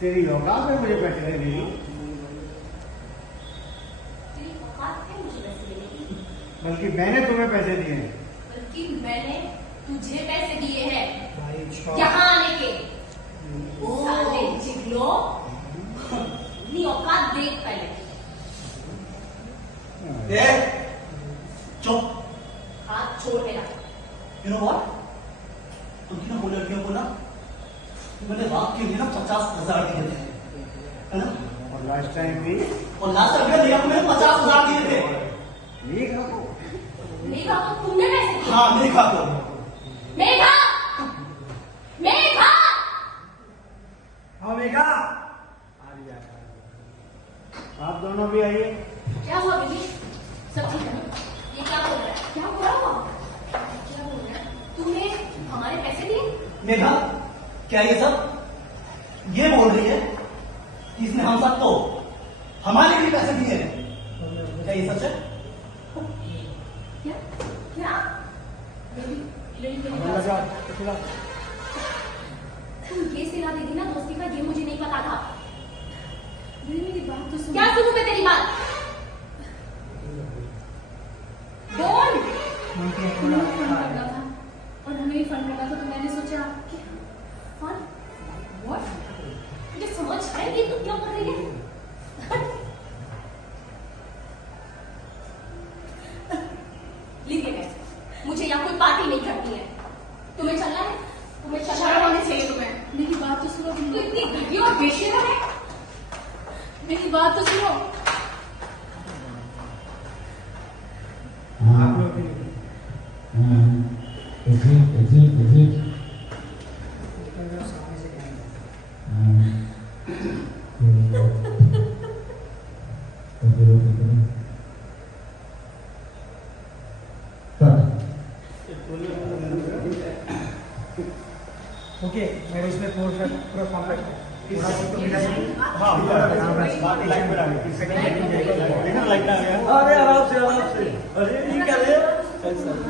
तेरी औकात है मुझे पैसे देने की? तेरी औकात है मुझे पैसे देने की? बल्कि मैंने तुम्हें पैसे दिए हैं। बल्कि मैंने तुझे पैसे दिए हैं भाई यहाँ आने के। साले जिगलो, अपनी औकात देख पहले। चुप। हाथ छोड़ मेरा। You know what? तुम क्यों बोले क्यों बोला? मैंने रात के लिए ना 50,000 दिए थे, है ना? और लास्ट टाइम भी और लास्ट टाइम मैंने 50,000 दिए थे। मेघा को मेघा को तुमने पैसे दिए? हाँ मेघा को। मेघा, मेघा, हाँ मेघा आप दोनों भी आइए। क्या हुआ बेबी? सब ठीक है ना? ये क्या बोल रहा है? क्या बोल रहा हुआ? क्या बोल रहा है? तूने हमारे पैसे दिए? मेघा, क्या ये सब ये बोल रही है कि इसने हम सबको हमारे लिए पैसे दिए हैं? क्या ये सच है? क्या? क्या? बेबी, मेरी लगा तुम ये सिला देगी ना दोस्ती का, ये मुझे नहीं पता था। मेरी बात तो सुन। क्या सुनूं मैं तेरी बात? बोल। तुम्हें फंड करना था और हमें भी फंड करना था, तो मैंने सोचा कि फंड व्हाट? मुझे समझ है कि तू क्या कर रही है? लीजिए पैसे, मुझे यहाँ कोई पार्टी नहीं करनी है। तुम्हें चलना है? तुम्हें शर्म आनी चाहिए तुम्हें। मेरी बात तो सुनो, तुम तो इतनी घटिया और बेशर्म है। मेरी बात तो सुनो। आप लोग भी सामने से कहेंगे। ओके, मेरे इसमें पूरा कॉम्पैक्ट है। हाँ, लाइट बना ली। देखो लाइट आ गया। अरे आराम से अरे ये क्या है?